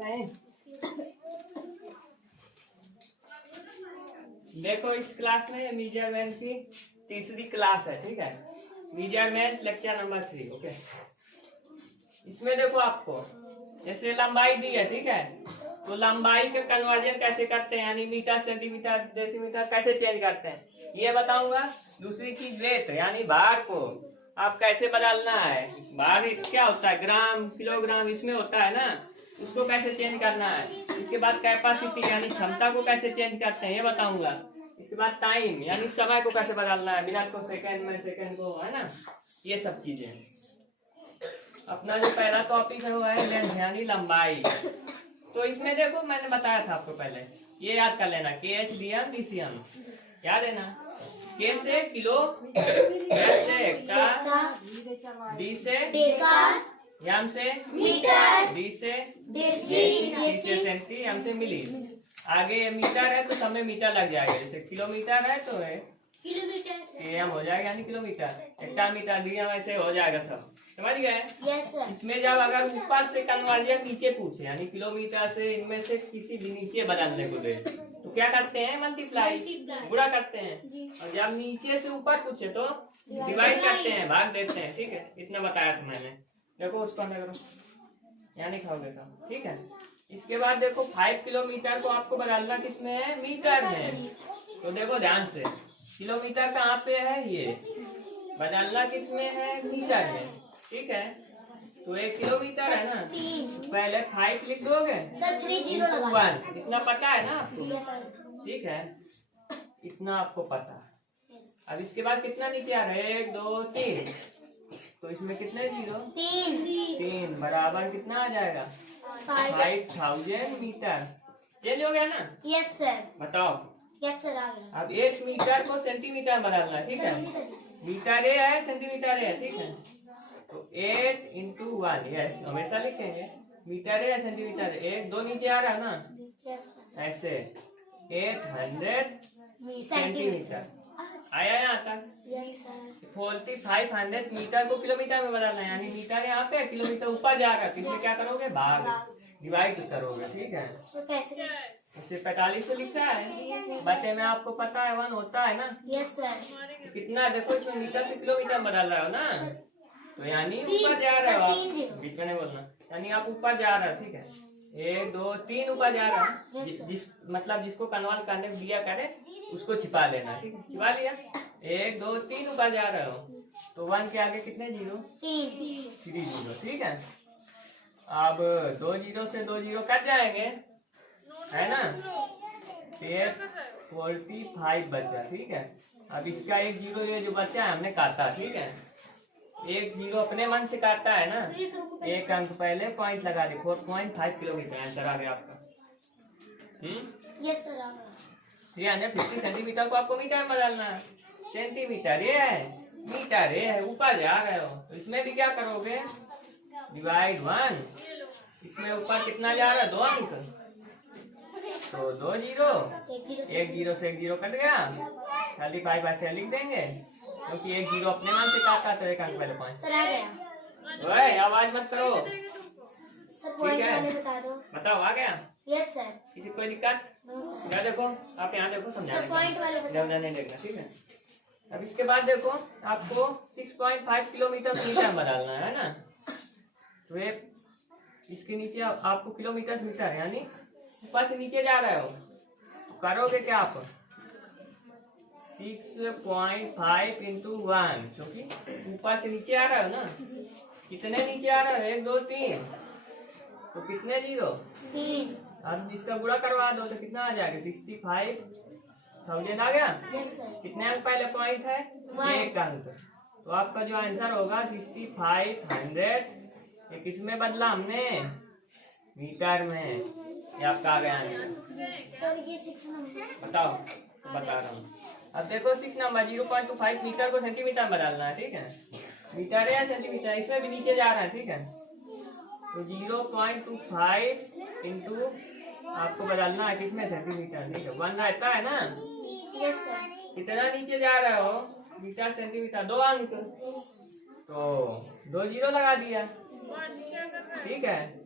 नहीं। देखो इस क्लास में मेजरमेंट की तीसरी क्लास है, ठीक है, मेजरमेंट लेक्चर नंबर 3। ओके, इसमें देखो आपको जैसे लंबाई दी है, ठीक है, तो लंबाई का कन्वर्जन कैसे करते हैं, यानी मीटर सेंटीमीटर डेसीमीटर कैसे चेंज करते हैं ये बताऊंगा। दूसरी चीज वेट यानी भार को आप कैसे बदलना है, भार क्या होता है, ग्राम किलोग्राम इसमें होता है ना, उसको कैसे चेंज करना है। इसके बाद कैपेसिटी यानी क्षमता को कैसे चेंज करते हैं ये बताऊंगा। इसके बाद टाइम यानी समय को कैसे बदलना है, मिनट को सेकंड में, सेकंड को, है ना, ये सब चीजें। अपना जो पहला टॉपिक है वो है लेंथ यानी लंबाई। तो इसमें देखो मैंने बताया था आपको पहले, ये याद कर लेना, KH DM DCM याद है ना। K से किलो, H से हेक्टर, D से डेका, M से मीटर, D से डेसी, C से सेंटी, M से मिली। आगे मीटर है तो सब में मीटर लग जाएगा, जैसे किलोमीटर है तो है किलोमीटर, KM हो जाएगा यानी किलोमीटर, हेक्टामीटर, DM ऐसे हो जाएगा सब, समझ गए। yes, इसमें जब अगर ऊपर से कन्वर्जन नीचे पूछे यानी किलोमीटर से इनमें से किसी भी नीचे बदलने को दे तो क्या करते हैं, मल्टीप्लाई गुणा करते हैं, और जब नीचे से ऊपर पूछे तो डिवाइड करते हैं, भाग देते हैं, ठीक है। इतना बताया था मैंने। देखो उसको करो, यहाँ नहीं खाओगे सब, ठीक है। इसके बाद देखो 5 किलोमीटर को आपको बदलना किसमें है, मीटर में। तो देखो ध्यान से, किलोमीटर कहाँ पे है, ये बदलना किसमें है, मीटर में, ठीक है। तो 1 किलोमीटर है ना, पहले 5 लिख दोगे, 1 इतना पता है ना आपको, ठीक है, इतना आपको पता है। अब इसके बाद कितना नीचे आ रहा है, 1 2 3, तो इसमें कितने जीरो, 3 बराबर कितना आ जाएगा, 5000 मीटर। चेंज हो गया ना, यस सर। बताओ, यस सर, आ गया। अब 1 मीटर को सेंटीमीटर बदलना है, ठीक है, मीटर ए है सेंटीमीटर ए है, ठीक है। तो 8 into 1, यस हमेशा लिखेंगे, मीटर है सेंटीमीटर, 1 2 नीचे आ रहा है ना, ऐसे 800 सेंटीमीटर आया यहाँ तक। 4500 मीटर को किलोमीटर में बदलना है, यानी मीटर यहाँ पे, किलोमीटर ऊपर जा रहा है, इसमें क्या करोगे, भाग डिवाइड करोगे, ठीक है। इसे 45 से लिखा है, बच्चे में आपको पता है 1 होता है ना, यस सर। कितना देखो इसमें मीटर से किलोमीटर बदल रहा हो ना, तो यानी ऊपर जा रहे हो आप, बीच में नहीं बोलना, यानी आप ऊपर जा रहे हो, ठीक है। 1 2 3 ऊपर जा रहा है, जिस मतलब जिसको कन्वर्ट करने दिया करे उसको छिपा लेना, ठीक है, छिपा लिया। 1 2 3 ऊपर जा रहे हो, तो 1 के आगे कितने जीरो, 3 जीरो, ठीक है। अब 2 जीरो से 2 जीरो कट जाएंगे, है ना, 45 बचा, ठीक है। अब इसका 1 जीरो ये जो बचा है हमने काटा, ठीक है, 1 जीरो अपने मन से काटता है ना, 1 अंक पहले पॉइंट लगा दे, 4.5 किलोमीटर आंसर आ गया आपका। यस सर, आ गया। 350 सेंटीमीटर को आपको मीटर में बदलना है, सेंटीमीटर ये है, मीटर ये है, ऊपर जा रहे हो, तो इसमें भी क्या करोगे, डिवाइड 1, इसमें ऊपर कितना जा रहा है, 2 अंक, तो 2 जीरो, 1 जीरो से 1 जीरो कट गया, 35 ऐसे लिख देंगे, क्योंकि 1 जीरो अपने मान से काटा तो 1 अंक पहले 5 सर आ गया। ओए आवाज मत करो सर, ठीक है, बताओ आ गया, यस सर। किसी कोई दिक्कत, यहाँ देखो, आप यहाँ देखो, समझा नहीं देखना, ठीक है। अब इसके बाद देखो आपको 6.5 किलोमीटर मीटर बदलना है ना, तो ये इसके नीचे आपको किलोमीटर से मीटर यानी ऊपर से नीचे जा रहे हो, करोगे क्या आप, 6.5 into 1, क्योंकि ऊपर से नीचे आ रहा हो ना, कितने नीचे आ रहा है, 1 2 3, तो कितने जीरो, 3। अब इसका गुणा करवा दो तो कितना आ जाएगा, 65,000 आ गया, yes, कितने अंक पहले पॉइंट है, 1 अंक, तो आपका जो आंसर होगा 6500, ये किसमें बदला हमने, मीटर में, ये आपका आ गया आंसर। सर ये 6 नंबर बताओ, बता रहा हूँ। अब देखो 6 नंबर 0.25 मीटर को सेंटीमीटर में बदलना है, ठीक है, मीटर है सेंटीमीटर, इसमें भी नीचे जा रहा है, ठीक है, तो 0.25 इंटू आपको बदलना है किसमें, सेंटीमीटर, ठीक है, 1 रहता है ना, यस सर। कितना नीचे जा रहे हो, मीटर सेंटीमीटर, 2 अंक, तो 2 जीरो लगा दिया, ठीक है।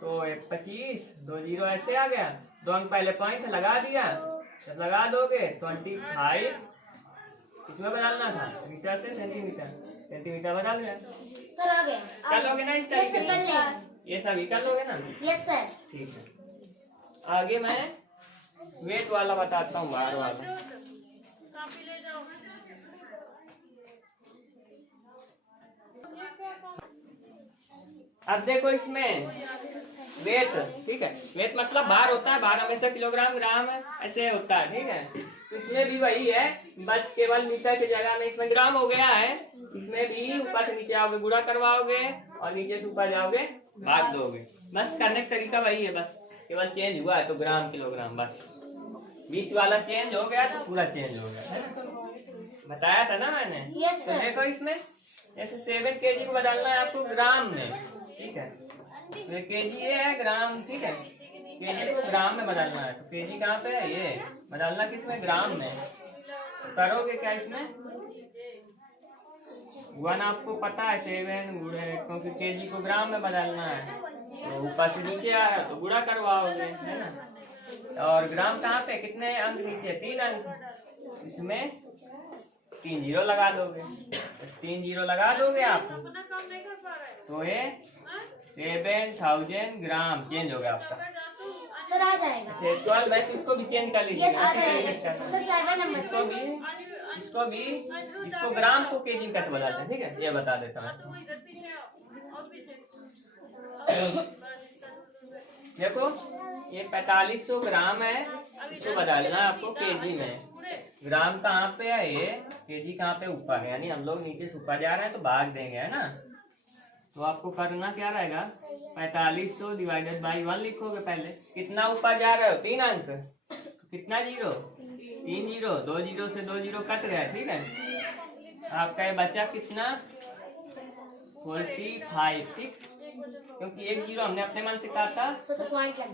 तो 25, 2 जीरो ऐसे आ गया, 2 अंक पहले पॉइंट लगा दिया, जब लगा दोगे 25 इसमें बदलना था, मीटर से सेंटीमीटर, सेंटीमीटर बदल गया। सर आ गए। कर लोगे ना इस तरीके से, ये सभी कर लोगे ना? Yes sir. ठीक है, आगे मैं वेट वाला बताता हूँ, बार वाला। अब देखो इसमें वेट, ठीक है, वेट मतलब भार होता है, भार हमेशा किलोग्राम ग्राम ऐसे होता है, ठीक है। तो इसमें भी वही है, बस केवल मीटर की जगह में इसमें ग्राम हो गया है। इसमें भी ऊपर से नीचे आओगे गुणा करवाओगे और नीचे से ऊपर जाओगे भाग दोगे, बस करने का तरीका वही है, बस केवल चेंज हुआ है तो ग्राम किलोग्राम, बस बीच वाला चेंज हो गया तो पूरा चेंज हो गया, है ना? बताया था ना मैंने। तो देखो इसमें जैसे 7 kg को बदलना है आपको ग्राम में, ठीक है, तो केजी ये है ग्राम, ठीक है, केजी को ग्राम में बदलना है, तो केजी कहाँ पे है, ये बदलना किसमें, ग्राम में। तो करोगे क्या इसमें, 1 आपको पता है 7 गुणे, क्योंकि केजी को ग्राम में बदलना है, तो ऊपर से नीचे आ रहा तो गुणा करवाओगे, है ना। और ग्राम कहाँ पे, कितने अंक नीचे, 3 अंक, इसमें 3 जीरो लगा दोगे, 3 जीरो लगा दोगे आप, तो ये 7000 ग्राम चेंज हो गया आपका। सर आ जाएगा। 12 है तो इसको भी चेंज कर लीजिए, इसको भी इसको ग्राम को केजी कैसे बताते हैं, ठीक है, ये बता देता हूँ। देखो ये 4500 ग्राम है, इसको बदलना है आपको केजी में। ग्राम कहाँ पे है, ये केजी कहाँ पे, ऊपर है, यानी हम लोग नीचे से ऊपर जा रहे हैं तो भाग देंगे, है ना। तो आपको करना क्या रहेगा, 4500 डिवाइडेड बाई 1 लिखोगे पहले, कितना ऊपर जा रहे हो, 3 अंक, तो कितना जीरो, 3 जीरो, 2 जीरो से 2 जीरो कट गया, ठीक है। आपका ये बचा कितना, 45, ठीक, क्योंकि 1 जीरो हमने अपने मन से कहा था,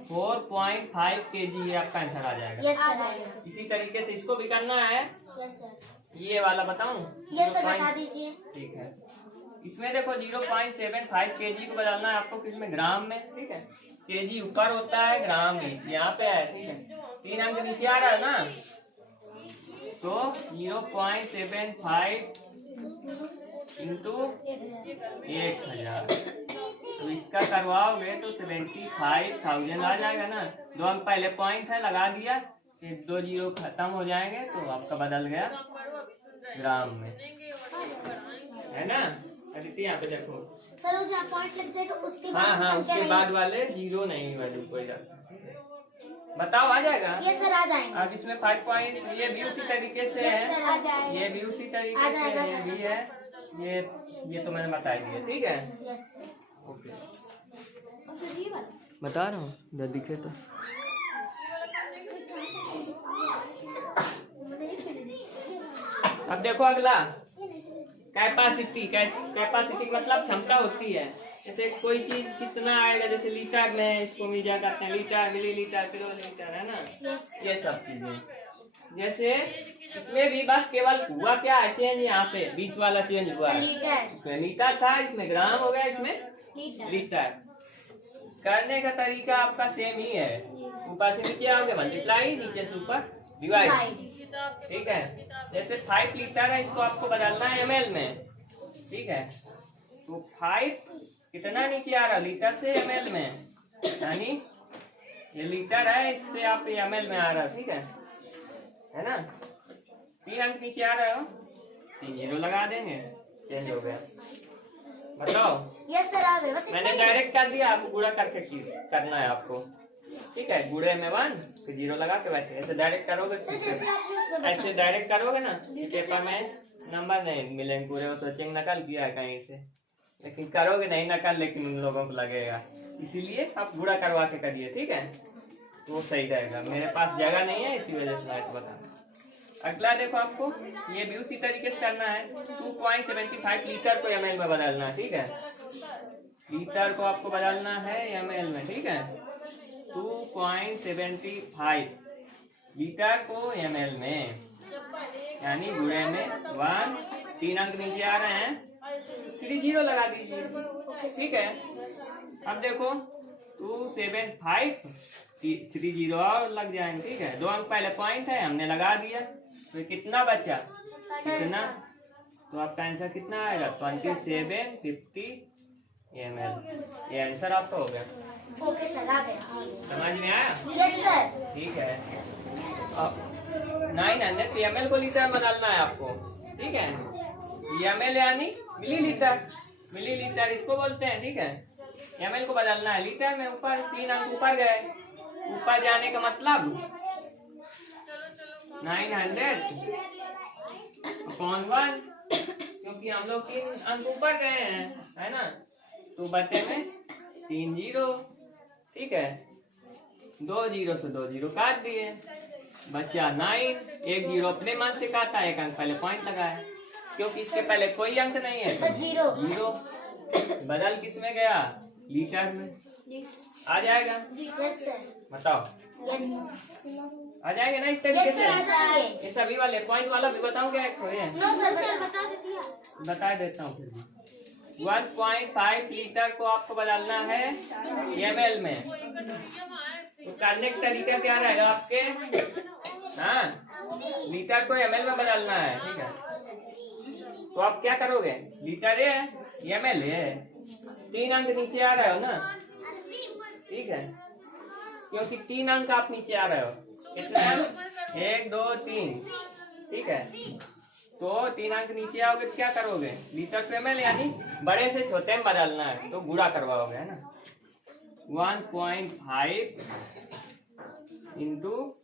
4.5 kg ये आपका आंसर आ जाएगा। इसी तरीके से इसको भी करना है। ये वाला बताऊं, बता दीजिए। ठीक है, इसमें देखो 0.75 kg को बदलना है आपको किसमें, ग्राम में, ठीक है। केजी ऊपर होता है, ग्राम नीचे, यहाँ पे है, ठीक है, 3 अंक नीचे आ रहा है ना, तो 0.75 इंटू 1000, तो इसका करवाओगे तो 75,000 आ जाएगा ना। 2 अंक पहले पॉइंट है, लगा दिया, 2 जीरो खत्म हो जाएंगे तो आपका बदल गया ग्राम में, है ना। अदिति यहाँ पे देखो सर, वो जहाँ पॉइंट लग जाएगा उसके बाद, हाँ, उसके बाद वाले जीरो नहीं वैल्यू कोई जाता, बताओ आ जाएगा। ये सर आ जाएगा। अब इसमें 5 पॉइंट, ये भी उसी तरीके से है, ये भी उसी तरीके से, ये भी है, ये तो मैंने बता दिया, ठीक है। ओके, बता रहा हूँ जब दिखे तो। अब देखो अगला, कैपेसिटी, कैपेसिटी मतलब क्षमता होती है, जैसे कोई चीज कितना आएगा, जैसे लीटर में इसको मीजा करते हैं, लीटर, मिलीलीटर, किलोलीटर, है ना, ये सब चीजें। जैसे इसमें भी बस केवल हुआ क्या है, चेंज यहाँ पे बीच वाला चेंज हुआ है, इसमें लीटर था, इसमें ग्राम हो गया, इसमें लीटर। करने का तरीका आपका सेम ही है, ऊपर से नीचे आओगे मल्टीप्लाई, नीचे से ऊपर डिवाइड, ठीक है। जैसे 5 लीटर है, इसको आपको बदलना है ml में, ठीक है, तो 5 कितना नीचे आ रहा, लीटर से ml में, यानी ये लीटर है, इससे आप ml में आ रहा, ठीक है ना। 3 अंक नीचे आ रहे हो, 3 जीरो लगा देंगे, चेंज हो गया। बताओ। यस सर आ गए, मैंने डायरेक्ट कर दिया, आपको गुणा करके करना है आपको, ठीक है, गुणे में 1 फिर जीरो लगा के, वैसे ऐसे डायरेक्ट करोगे, ऐसे डायरेक्ट करोगे ना, पेपर में नंबर नहीं मिलेंगे पूरे, वो सोचेंगे नकल किया है कहीं से, लेकिन करोगे नहीं नकल, लेकिन उन लोगों को लगेगा, इसीलिए आप गुणा करवा के करिए, ठीक है, तो सही रहेगा। मेरे पास जगह नहीं है, इसी वजह से मैं बता। अगला देखो, आपको ये भी उसी तरीके से करना है, 2.75 लीटर को ml में बदलना है, ठीक है, लीटर को आपको बदलना है ml में, ठीक है, 2.75 लीटर को ml में, यानी गुणे में 1, 3 अंक नीचे आ रहे हैं, 3 जीरो लगा दीजिए, ठीक है। अब देखो 27530 और लग जाएंगे, ठीक है। 2 अंक पहले पॉइंट है, हमने लगा दिया, तो कितना बचा, कितना, तो आपका आंसर कितना आएगा, 2750 ml। ये आंसर आपका हो गया। ओके सर, आ गया। समझ में आया? Yes sir. ठीक है। अब 900 ml को लीटर में बदलना है आपको, ठीक है। ml यानी मिलीलीटर, मिलीलीटर इसको बोलते हैं, ठीक है। ml को बदलना है लीटर में, ऊपर 3 अंक ऊपर गए, ऊपर जाने का मतलब 900/1, क्योंकि हम लोग 3 अंक ऊपर गए हैं, है ना, तो बटे में 3 जीरो, ठीक है। 2 जीरो से 2 जीरो काट दिए, बचा 9। 1 जीरो अपने मान से काटा, 1 अंक पहले पॉइंट लगाया, क्योंकि इसके पहले कोई अंक नहीं है, सर जीरो। जीरो। बदल किस में गया, लीटर में, आ जाएगा। Yes sir. बताओ, यस आ जाएगा ना इस तरीके से। सर। ये सभी वाले पॉइंट वाला भी बताऊं क्या, एक है नो सर, सर बता दीजिए। बता देता हूँ फिर भी। 1.5 लीटर को आपको बदलना है ml में, तो करने का तरीका क्या रहेगा आपके, हाँ, लीटर को ml में बदलना है, ठीक है। तो आप क्या करोगे, लीटर है ml है, 3 अंक नीचे आ रहे हो ना, ठीक है, क्योंकि 3 अंक आप नीचे आ रहे हो, कितने, 1 2 3, ठीक है। तो 3 अंक नीचे आओगे तो क्या करोगे, लीटर टू ml यानी बड़े से छोटे में बदलना है, तो गुणा करवाओगे, है ना। 1.5 इंटू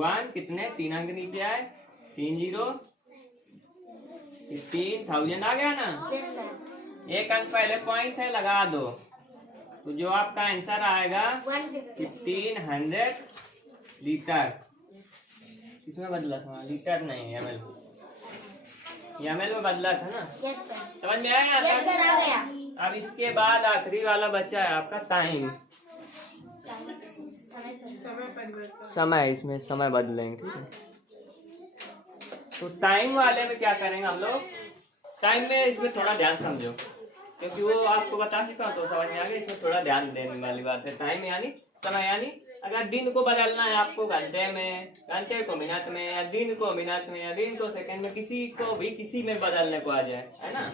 1, कितने, 3 अंक नीचे आए, 3 जीरो, 3000 आ गया ना। Yes sir. 1 अंक पहले पॉइंट है, लगा दो, तो जो आपका आंसर आएगा 1500 लीटर। किसमें बदला था, लीटर नहीं, ml में बदला था ना। Yes sir. समझ में आया? यस सर, आ गया। अब इसके बाद आखिरी वाला बचा है आपका टाइम, समय, इसमें समय बदलेंगे, ठीक है। तो टाइम वाले में क्या करेंगे हम लोग, टाइम में इसमें थोड़ा ध्यान समझो, क्योंकि वो आपको बता चुका तो समझ में आ गया, इसमें थोड़ा ध्यान देने वाली बात है। टाइम यानी समय, यानी अगर दिन को बदलना है आपको घंटे में, घंटे को मिनट में, या दिन को मिनट में, या दिन को सेकंड में, किसी को भी किसी में बदलने को आ जाए, है ना।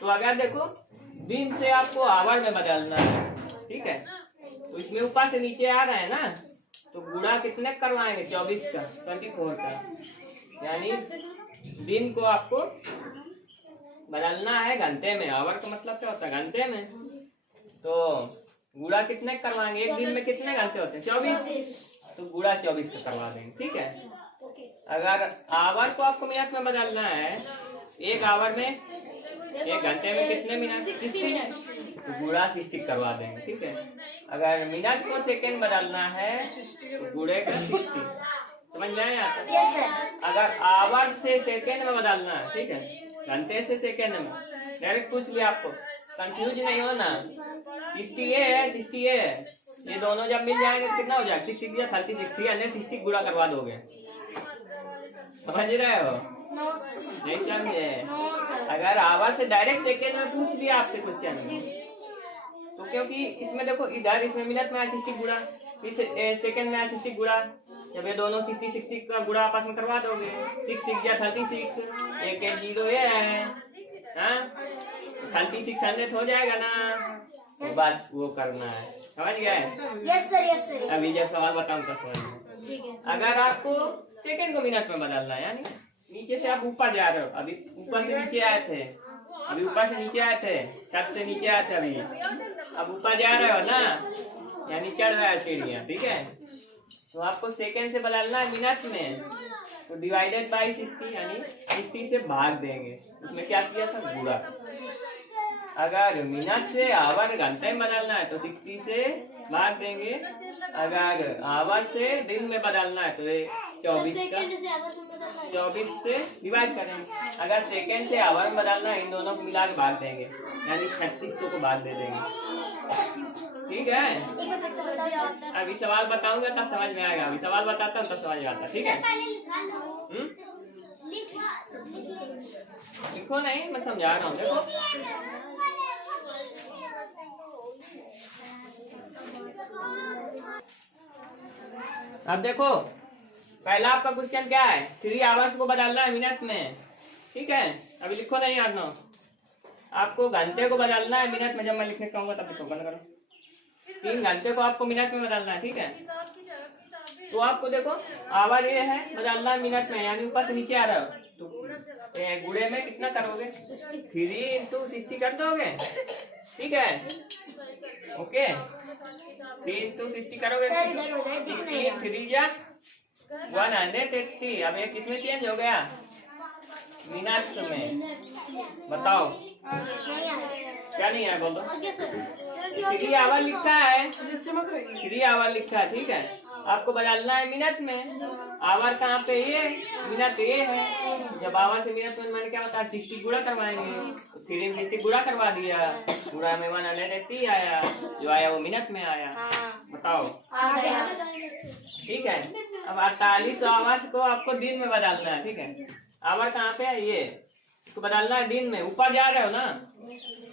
तो अगर देखो दिन से आपको आवर में बदलना है, ठीक है, तो इसमें ऊपर से नीचे आ रहा है ना, तो गुणा कितने करवाएंगे, 24 का, 24 का, यानी दिन को आपको बदलना है घंटे में, आवर का मतलब क्या होता है, घंटे में, तो गुणा कितने करवाएंगे, एक दिन में कितने घंटे होते हैं, 24, तो गुणा 24 का करवा देंगे, ठीक है। अगर आवर को आपको मिनट में बदलना है, 1 आवर में, 1 घंटे में कितने मिनट, 60, तो गुणा 60 करवा देंगे, ठीक है। अगर मिनट को सेकेंड बदलना है, तो गुणे का 60, समझ में आया? Yes sir. अगर आवर से सेकेंड में बदलना है, ठीक है, घंटे से सेकेंड में, डायरेक्ट पूछ लिया आपको, कंफ्यूज नहीं हो ना। 60 ये है, 60 ये है, ये दोनों जब मिल जाएंगे तो कितना हो जाएगा, 6 या 36, 360 गुणा करवा दोगे, समझ रहे हो? No sir. नहीं समझे? No sir. अगर आवर से डायरेक्ट सेकेंड में पूछ लिया आपसे क्वेश्चन में, तो क्योंकि इसमें देखो इधर इसमें मिनट में 60 गुणा, फिर सेकेंड में 60 गुणा, जब ये दोनों 60 का गुणा आपस में करवा दोगे, 6 या 36, 1 1 जीरो ये है, हाँ, 3600 हो जाएगा ना, तो बस वो करना है, समझ गए? Yes sir. Yes sir. अभी जब सवाल बताऊं तो समझ में। ठीक है। अगर आपको सेकंड को मिनट में बदलना है, यानी नीचे से आप ऊपर जा रहे हो, अभी ऊपर से नीचे आए थे, अभी ऊपर से नीचे आए थे, छत से नीचे आए थे, अभी अब ऊपर जा रहे हो ना, यानी चढ़ रहा है सीढ़ियाँ, ठीक है। तो आपको सेकंड से बदलना है मिनट में, तो डिवाइडेड बाई 60, यानी 60 से भाग देंगे, उसमें क्या किया था, गुणा। अगर मिनट से आवर घंटे में बदलना है तो 60 से भाग देंगे, अगर आवर से दिन में बदलना है तो 24 से डिवाइड करेंगे, अगर सेकंड से आवर में बदलना है इन दोनों को मिला के भाग देंगे, यानी 3600 को भाग दे देंगे, ठीक है। अभी सवाल बताऊंगा तब समझ में आएगा, अभी सवाल बताता हूँ तब समझ में आता, ठीक है। लिखो नहीं, मैं समझा रहा हूँ, देखो अब देखो, पहला आपका क्वेश्चन क्या है, 3 आवर्स को बदलना है मिनट में, ठीक है। अभी लिखो नहीं यार नो, आपको घंटे को बदलना है मिनट में। जब मैं लिखने कहूँगा तब लिखो, बंद करो। 3 घंटे को आपको मिनट में बदलना है, ठीक है। तो आपको देखो, आवर ये है, बदलना है मिनट में, यानी ऊपर से नीचे आ रहा है। तो गुणे में कितना करोगे, 3 इंटू 60 कर दोगे, ठीक है। ओके, 3 इंटू 60 करोगे, सर इधर हो जाए, दिख नहीं रहा। 3 जा 180। अब ये किसमें चेंज हो गया, मिनट्स में। बताओ नहीं आया। क्या नहीं है, बोलो। आगे सर। 3 आवर लिखा है, 3 आवर लिखा है, ठीक है। आपको बदलना है मिनट में। आवर कहाँ पे, ये मिनट ये है। जब आवर से मिनट में मैंने क्या बताया, 60 गुणा करवाएंगे। 3 में 60 गुणा करवा दिया, गुणा में 180 आया, जो आया वो मिनट में आया। बताओ, आ गया। ठीक है। अब 48 आवर्स को आपको दिन में बदलना है, ठीक है। आवर कहाँ पे है, ये इसको बदलना है दिन में। ऊपर जा रहे हो ना,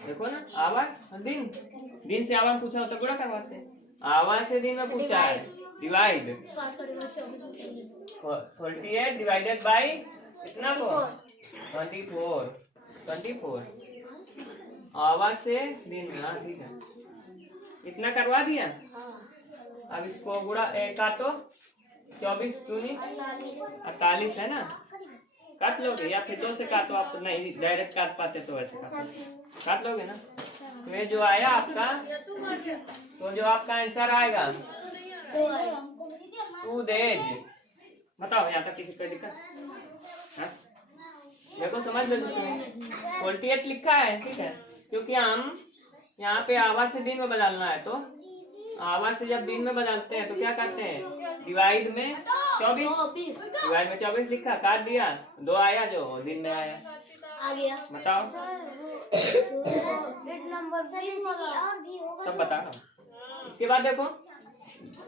देखो ना, आवर दिन से आवर पूछा हो तो गुणा करवाते हैं। आवर से दिन में पूछा है, डिवाइड 48 डिवाइडेड बाई कितना को 24 आवर से दिन में। हाँ ठीक है, इतना करवा दिया। अब इसको गुणा काटो, 24 दूनी 48 है ना, काट लोगे या फिर 2 से काटो। आप नहीं डायरेक्ट काट पाते तो ऐसे काट लोगे ना। तो ये जो आया आपका, तो जो आपका आंसर आएगा 2 डेज। बताओ यहाँ तक किसी को दिक्कत, हाँ? देखो समझ लो, 48 लिखा है, ठीक है। क्योंकि हम यहाँ पे आवर से दिन में बदलना है, तो आवर से जब दिन में बदलते हैं तो क्या करते हैं, डिवाइड में 24, डिवाइड में 24 लिखा, काट दिया, 2 आया जो दिन में आया। आ गया। बताओ, नंबर सब बता रहा हूँ। इसके बाद देखो,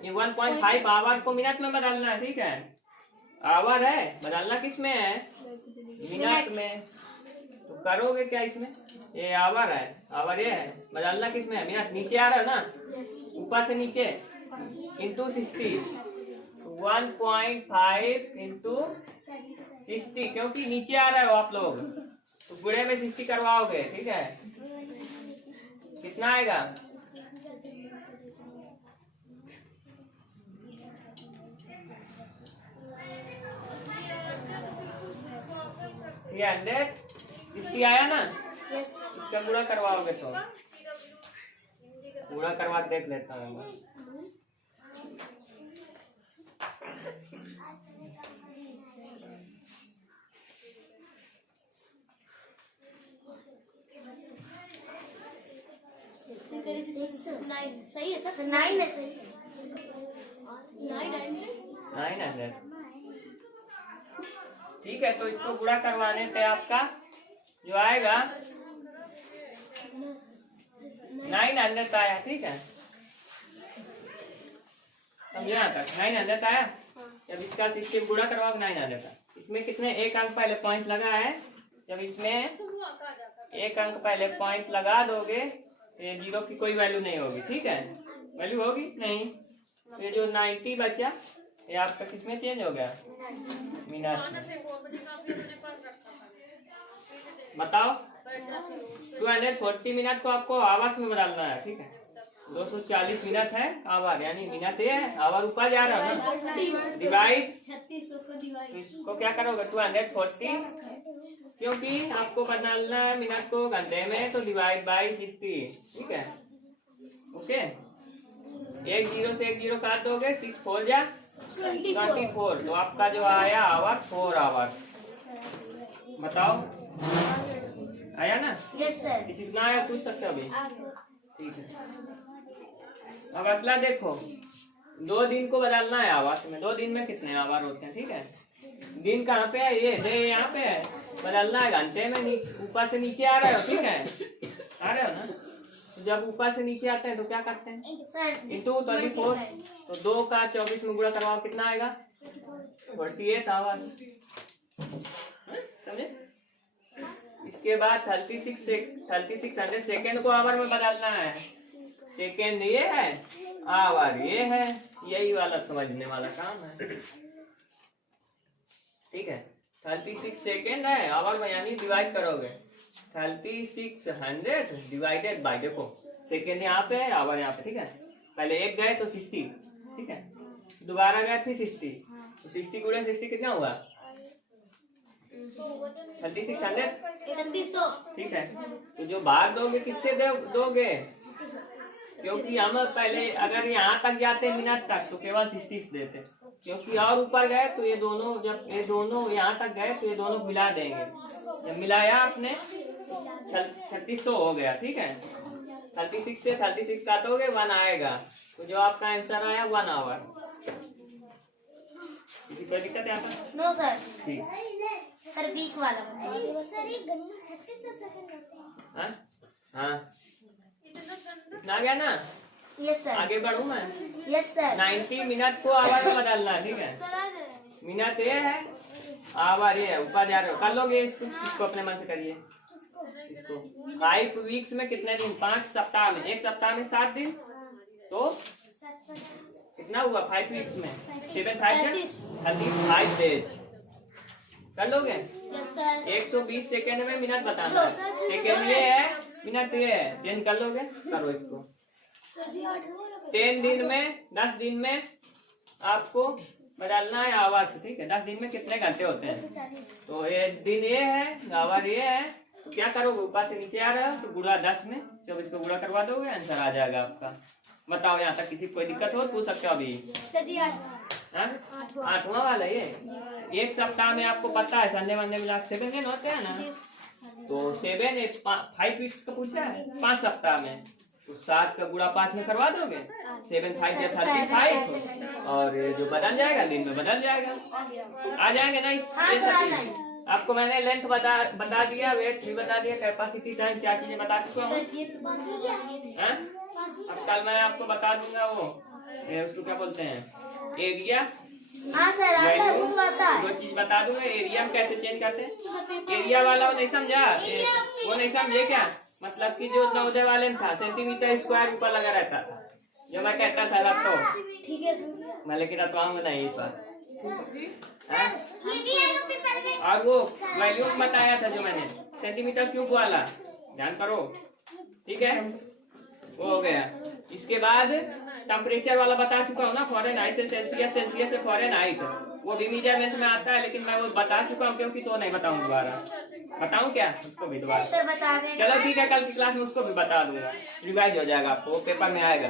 ये 1.5 आवर को मिनट में बदलना है, ठीक है। आवर है, बदलना किस में है, मिनट में। तो करोगे क्या इसमें, ये आवर है, आवर ये है, बदलना किस में है, मिनट। नीचे आ रहा है ना, ऊपर से नीचे इंटू 60, 1.5 इंटू 60, क्योंकि नीचे आ रहे हो आप लोग, तो गुणे में 60 करवाओगे, ठीक है। कितना आएगा, ये 160 आया ना। इसका गुणा करवाओगे तो गुणा करवा देख लेता हूँ। सही है सर, 9 है सही। 900, ठीक है। तो इसको गुणा करवाने पे आपका जो आएगा 900 आया, ठीक है। अब यहाँ तक 900 आया। जब इसका 60 गुणा करवाओ 900 का, इसमें कितने एक अंक पहले पॉइंट लगा है, जब इसमें एक अंक पहले पॉइंट लगा दोगे, ये 0 की कोई वैल्यू नहीं होगी, ठीक है। वैल्यू होगी नहीं, तो ये जो 90 बचा, ये आपका किसमें चेंज हो गया, मिनट में। बताओ, 240 मिनट को आपको आवर्स में बदलना है, ठीक है। 240 मिनट है आवर, यानी मिनट ये है, आवर ऊपर जा रहा है ना, डिवाइड। तो इसको क्या करोगे, 240, क्योंकि आपको बदलना है मिनट को घंटे में, तो डिवाइड बाई 60, ठीक है। ओके, एक 0 से एक 0 काट दोगे, 6 4 जा 24, तो आपका जो आया आवर 4 आवर। बताओ, आया ना। Yes sir. कितना आया पूछ सकते हो अभी, ठीक है। अब अगला देखो, 2 दिन को बदलना है आवर्स में। 2 दिन में कितने आवर होते हैं, ठीक है। दिन कहाँ पे है, ये दे यहाँ पे है, बदलना है घंटे में। ऊपर से नीचे आ रहे हो, ठीक है, आ रहे हो ना। तो जब ऊपर से नीचे आते हैं तो क्या करते हैं, इंटू 24, तो 2 का 24 में गुणा करवाओ, कितना आएगा 48 आवर, समझे। इसके बाद 3600 सेकेंड को आवर में बदलना है। सेकेंड ये है, आवर ये है, यही वाला समझने वाला काम है। ठीक है, 36 सेकेंड है, आवर में यानी डिवाइड करोगे 3600 डिवाइडेड बाय, देखो सेकेंड यहाँ पे है, आवर यहाँ पे। ठीक है, पहले एक गए तो 60, ठीक है, दोबारा गए फिर 60, तो 60 गुणे 60 कितना हुआ 3600। 3600। ठीक है, तो जो भाग दोगे किससे दोगे, क्योंकि हम पहले अगर यहाँ तक जाते मिनट तक तो केवल 60 देते, क्योंकि और ऊपर गए तो ये दोनों, जब ये दोनों यहाँ तक गए तो ये दोनों मिला देंगे, जब मिलाया आपने 3600 हो गया। ठीक है, 36 से 36 काटोगे 1 आएगा, तो जो आपका आंसर आया 1 आवर। किसी कोई दिक्कत है आपका? No sir. ठीक, सर वीक वाला बताइए। सर ये गणित 3600 सेकंड होते हैं। हाँ हाँ, इतना आ गया ना? Yes sir. आगे बढ़ूं मैं? Yes sir. 90 मिनट को आवर में बदलना। ठीक है, सर आ गए। मिनट ये है, आवर ये है, ऊपर जा रहे हो, कर लोगे इसको, इसको अपने मन से करिए। इसको 5 वीक्स में कितने दिन, 5 सप्ताह में, एक सप्ताह में 7 दिन, तो कितना हुआ 5 वीक्स में 7 35 डेज। कर लोगे? Yes sir. 120 सेकेंड में मिनट बताना है, सेकेंड ये है, मिनट ये है, चेंज कर लोगे? करो इसको। 10 दिन में, 10 दिन में आपको बदलना है आवर्स। ठीक है, 10 दिन में कितने घंटे होते हैं, तो ये दिन ये है, आवर ये है, तो क्या करोगे, ऊपर से नीचे आ रहा है तो गुणा 10 में 24 को गुणा करवा दोगे, आंसर आ जाएगा आपका। बताओ यहाँ तक किसी को कोई दिक्कत हो पूछ सकते हो अभी। सर जी 8वां वाला ये, एक सप्ताह में आपको पता है संडे वनडे मिला 7 दिन होते हैं ना, तो 5 वीक्स का पूछा है, 5 सप्ताह में, तो 7 का गुणा 5 में करवा दोगे, 7 5 या 35, और जो बदल जाएगा दिन में बदल जाएगा, आ जाएंगे ना इस। आपको मैंने लेंथ बता दिया, वेट भी बता दिया, कैपेसिटी टाइम क्या चीजें बता चुका हूँ। अब कल मैं आपको बता दूंगा वो उसको क्या बोलते हैं, एरिया। हाँ सर आता है, वो तो आता है। 2 चीज बता दूंगा, एरिया में कैसे चेंज करते हैं, एरिया वाला वो नहीं समझा, वो नहीं समझे क्या, मतलब कि जो नवोदय वाले में था सेंटीमीटर स्क्वायर ऊपर लगा रहता था, जो मैं कहता था रख तो, ठीक है मैं लेकिन रखवाऊंगा नहीं इस बार। और वो वॉल्यूम बताया था जो मैंने, सेंटीमीटर क्यूब वाला, ध्यान करो। ठीक है, वो हो गया। इसके बाद टेम्परेचर वाला बता चुका हूँ ना, फ़ारेनहाइट से सेल्सियस, सेल्सियस से फ़ारेनहाइट, वो भी मेजरमेंट में आता है, लेकिन मैं वो बता चुका हूँ क्योंकि तो नहीं बताऊँ दोबारा। बताऊँ क्या उसको भी दोबारा? सर बता दें। चलो ठीक है, कल की क्लास में उसको भी बता दूंगा, रिवाइज हो जाएगा आपको, पेपर में आएगा,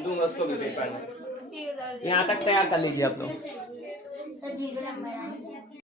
दूंगा उसको भी पेपर में। यहाँ तक तैयार कर लीजिए आप लोग। सर जी